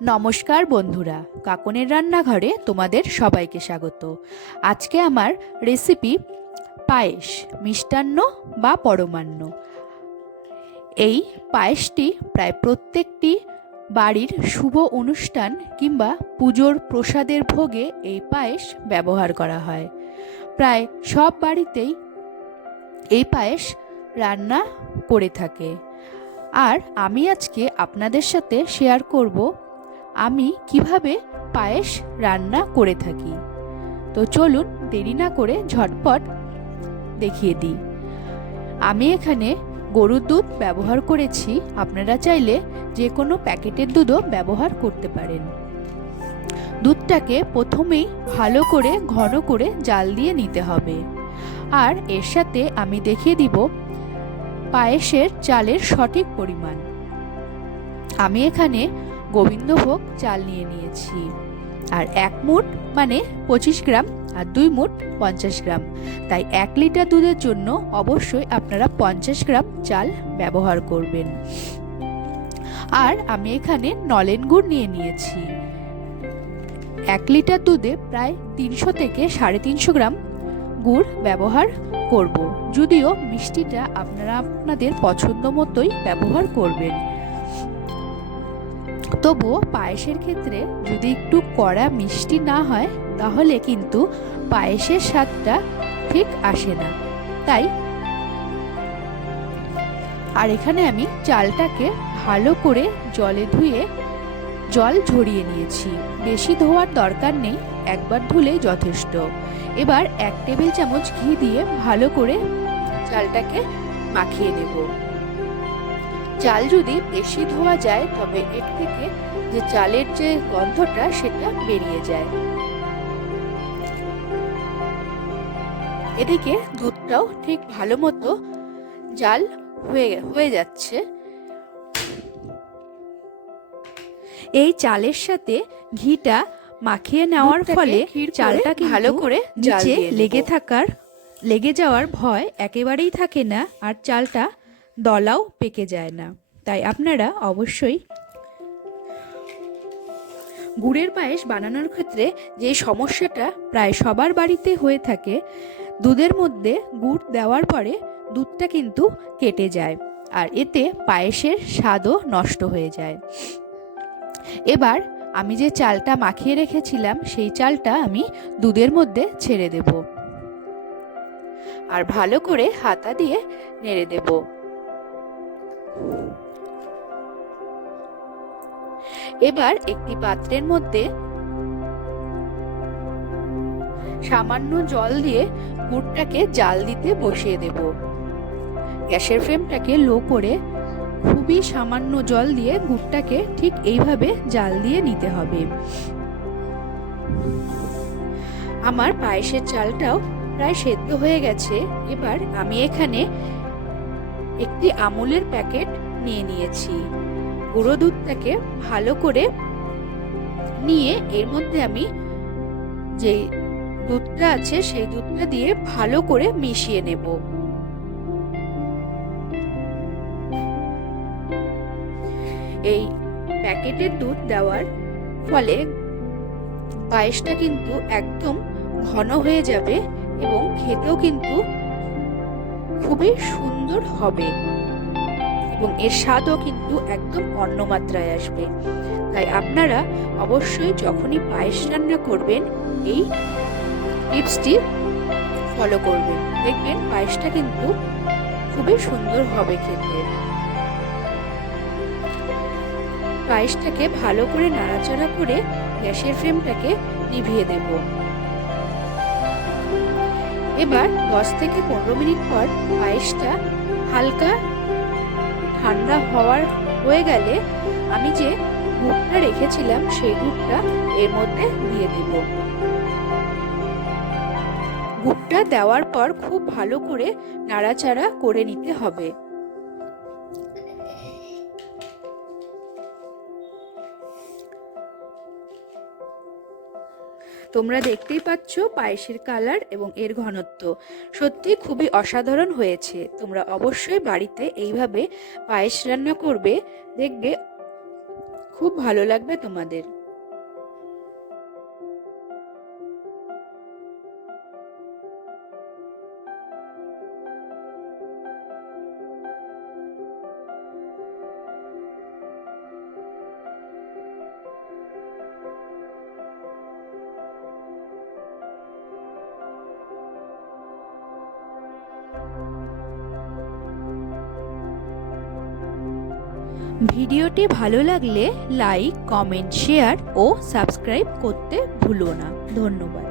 নমস্কার বন্ধুরা, কাকনের রান্নাঘরে তোমাদের সবাইকে স্বাগত। আজকে আমার রেসিপি পায়েস, মিষ্টান্ন বা পরমান্ন। এই পায়েসটি প্রায় প্রত্যেকটি বাড়ির শুভ অনুষ্ঠান কিংবা পুজোর প্রসাদের ভোগে এই পায়েস ব্যবহার করা হয়। প্রায় সব বাড়িতেই এই পায়েস রান্না করে থাকে। আর আমি আজকে আপনাদের সাথে শেয়ার করব আমি কীভাবে পায়েস রান্না করে থাকি? তো চলুন দেরি না করে ঝটপট দেখিয়ে দিই। আমি এখানে গরুর দুধ ব্যবহার করেছি। আপনারা চাইলে যে কোনো প্যাকেটের দুধও ব্যবহার করতে পারেন। দুধটাকে প্রথমেই ভালো করে, ঘন করে জাল দিয়ে নিতে হবে। আর এর সাথে আমি দেখিয়ে দিব পায়েসের চালের সঠিক পরিমাণ। আমি এখানে গোবিন্দভোগ চাল নিয়ে নিয়েছি। আর এক মুঠ মানে পঁচিশ গ্রাম আর দুই মুঠ পঞ্চাশ গ্রাম। তাই এক লিটার দুধের জন্য অবশ্যই আপনারা পঞ্চাশ গ্রাম চাল ব্যবহার করবেন। আর আমি এখানে নলেন গুড় নিয়ে নিয়েছি। এক লিটার দুধে প্রায় তিনশো থেকে সাড়ে তিনশো গ্রাম গুড় ব্যবহার করব। যদিও মিষ্টিটা আপনারা আপনাদের পছন্দ মতোই ব্যবহার করবেন। তবুও পায়েসের ক্ষেত্রে যদি একটু কড়া মিষ্টি না হয়, তাহলে কিন্তু পায়েসের স্বাদটা ঠিক আসে না। তাই আর এখানে আমি চালটাকে ভালো করে জলে ধুয়ে জল ঝরিয়ে নিয়েছি। বেশি ধোয়ার দরকার নেই, একবার ধুলেই যথেষ্ট। এবার এক টেবিল চামচ ঘি দিয়ে ভালো করে চালটাকে মাখিয়ে নেব। চাল যদি বেশি ধোয়া যায় তবে এর থেকে যে চালের যে গন্ধটা সেটা বেরিয়ে যায়। এদিকে দুধটাও ঠিক ভালো মতো জাল হয়ে হয়ে যাচ্ছে। এই চালের সাথে ঘিটা মাখিয়ে নেওয়ার ফলে চালটা ভালো করে নিচে লেগে থাকার লেগে যাওয়ার ভয় একেবারেই থাকে না। আর চালটা দলাও পেকে যায় না। তাই আপনারা অবশ্যই গুড়ের পায়েস বানানোর ক্ষেত্রে যে সমস্যাটা প্রায় সবার বাড়িতে হয়ে থাকে, দুধের মধ্যে গুড় দেওয়ার পরে দুধটা কিন্তু কেটে যায় আর এতে পায়েসের স্বাদও নষ্ট হয়ে যায়। এবার আমি যে চালটা মাখিয়ে রেখেছিলাম, সেই চালটা আমি দুধের মধ্যে ছেড়ে দেব। আর ভালো করে হাতা দিয়ে নেড়ে দেব। এবার একটি পাত্রের মধ্যে সামান্য জল দিয়ে গুড়টাকে জাল দিতে বসিয়ে দেব। গ্যাসের ফ্লেমটাকে লো করে খুবই সামান্য জল দিয়ে গুড়টাকে ঠিক এইভাবে জাল দিয়ে নিতে হবে। আমার পায়েসের চালটাও প্রায় সেদ্ধ হয়ে গেছে। এবার আমি এখানে একটি আমুলের প্যাকেট নিয়ে নিয়েছি। গুঁড়ো দুধটাকে ভালো করে নিয়ে এর মধ্যে আমি যে দুধটা আছে, সেই দুধটা দিয়ে ভালো করে মিশিয়ে নেব। এই প্যাকেটের দুধ দেওয়ার ফলে পায়েসটা কিন্তু একদম ঘন হয়ে যাবে এবং খেতেও কিন্তু খুবই সুন্দর হবে। এবং এর স্বাদও কিন্তু একদম অন্য মাত্রায় আসবে। তাই আপনারা অবশ্যই যখনই পায়েস রান্না করবেন, এই টিপসটি ফলো করবেন। দেখবেন পায়েসটা কিন্তু খুবই সুন্দর হবে খেতে। পায়েসটাকে ভালো করে নাড়াচাড়া করে গ্যাসের ফ্লেমটাকে নিভিয়ে দেব। এবার দশ থেকে পনেরো মিনিট পর পায়েসটা হালকা ঠান্ডা হওয়ার হয়ে গেলে আমি যে গুড়টা রেখেছিলাম সেই গুড়টা এর মধ্যে দিয়ে দেব। গুড়টা দেওয়ার পর খুব ভালো করে নাড়াচাড়া করে নিতে হবে। তোমরা দেখতেই পাচ্ছ পায়েসের কালার এবং এর ঘনত্ব। সত্যি খুবই অসাধারণ হয়েছে। তোমরা অবশ্যই বাড়িতে এইভাবে পায়েস রান্না করবে, দেখবে খুব ভালো লাগবে তোমাদের। ভিডিওটি ভালো লাগলে লাইক কমেন্ট শেয়ার ও সাবস্ক্রাইব করতে ভুলো না। ধন্যবাদ।